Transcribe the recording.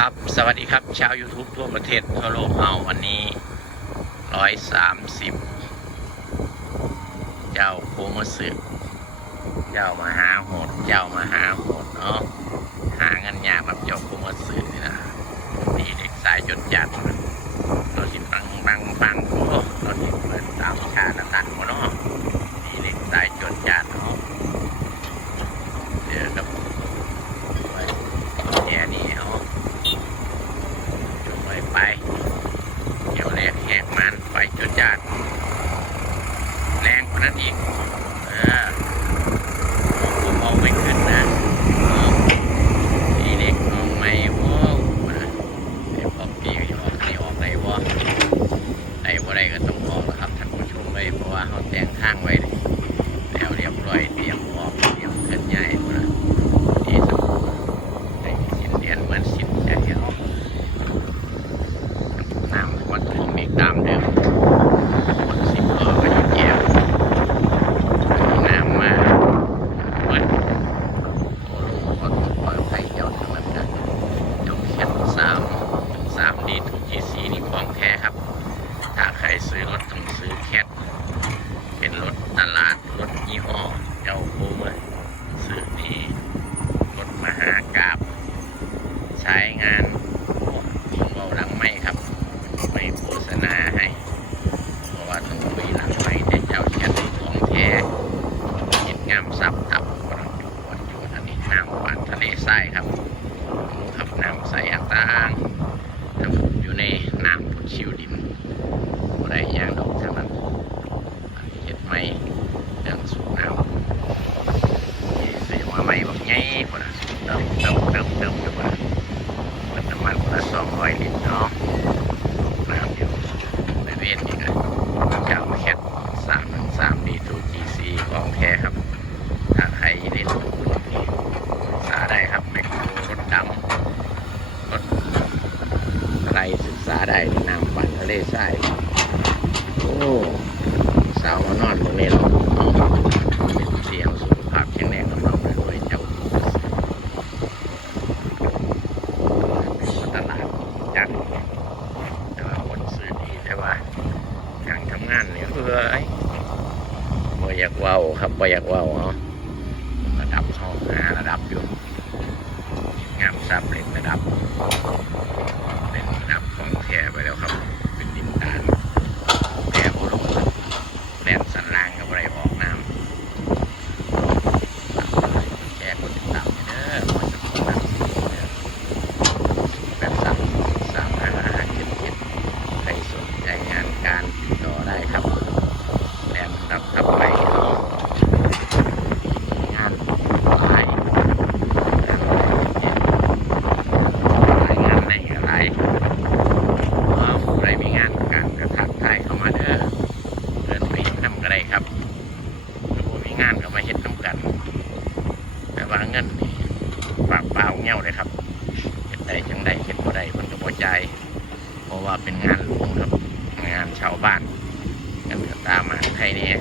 ครับ สวัสดีครับ ชาว YouTube ทั่วประเทศทั่วโลกเอาวันนี้ร้อยสามสิบเจ้าโคมสึเจ้ามหาโหด เจ้ามหาโหดเนาะหาเงินยากแบบเจ้าโคมสึนี่นะนี่เด็กสายจดจัดนะาสิปังปังปังโอ้เราสิเปิดตามชาติตันหมดเนาะนี่เด็กสายจดจัดเนาะเดี๋ยวกับไว้แค่นี้เนาะ จงไว้ไปเดี๋ยวแรกแหกมันไปจุดจัดแรงกว่า นั้นอีกเออผมเอาไม่ขึ้นนะนี่เด็กน้องไม่โว้มาไอ้พอปีก็จะออกไม่ออกไหนวะไอ้บ่ได้ก็ต้องออกแล้วครับท่านผู้ชมเลยเพราะว่าเขาแต่งทางไว้เรียบร้อยเตรียมออกเตรียมขึ้นใหญ่หมดแล้วนี่สมได้สิ้นเดือนเหมือนสิ้นใจเอา น้ำวัดท่วมอีกตามเดิมคนสิบเออก็อยู่เกี่ยวน้ำมาเปิดโอ้โหขอโทษขออภัยเจ้าทั้งนั้นนะจงแคทสามสามดีถูกจีซีนี่ของแท้ครับ ถ้าใครซื้อรถต้องซื้อแคทเป็นรถตลาดรถยี่ห้อเจ้าโคเมอร์ซื้อดีรถมหากราบใช้งานยิงเบาดังไม่ครับ ไม่โฆษณาให้ เพราะว่าต้องคุยหลังไม่แต่เจ้าแชทของแท้เห็นงามสับตับกำลังอยู่บนอยู่อันนี้น้ำหวานทะเลทรายครับ ครับน้ำใสอัตางน้ำอยู่ในน้ำพุดชิวดินบ่ได้อยางดอกทั้งนั้นอันนี้เห็ดไหมเรื่องสูบน้ำนี่ใส่หัวไหมบอกไงคนน่ะเติมเติมเติมเติมอยู่คนน่ะเปิดน้ำมันคนละสอง ร้อยลิตรเนาะน้ำอยู่ในเวทนี่นะเจ้าแคทสามหนึ่งสามดีทูจีซีของแท้ครับ ถ้าใครเล่นตัวนี้ศึกษาได้ครับแมคโครรถดำรถอะไรศึกษาได้น้ำบันทะเลทรายโอ้สาวมานอนตรงนี้เราเอาเป็นเสียงสุขภาพแข็งแรงกับเราด้วยเจ้าตลาดจัด แต่ว่าคนซื้อดีแต่ว่าการทำงานเนี่ยเอ้ยบ่ อยากว่าครับบ่อยากว่าเนาะระดับห้องหาระดับอยู่งามซับเล่นระดับเป็นระดับของแท้ไปแล้วครับ เป็นดินดานแท้โบลงแล่นสันล่างกับอะไรออกน้ำแช่คนติดตามเด้อขอสักคนนะเด้อแบบสับสามห้าห้าเจ็ดเจ็ด ใครสนใจงานการติดต่อได้ครับแลนรับทับไปเนาะมีงานหลายหลายงานในหลายเอาผู้ใครมีงานการกระทักทายเข้ามาเด้อเดินไปเฮ็ดน้ำก็ได้ครับหรือว่ามีงานก็มาเฮ็ดน้ำกัน แต่ว่าเงินนี่ฝากเปล่าเงี้ยวเลยครับเห็ดได้จังได้เห็ดบ่ได้มันก็บ่ใจ เพราะว่าเป็นงานหลวงครับ งานชาวบ้านกันตามมาใครเนี่ย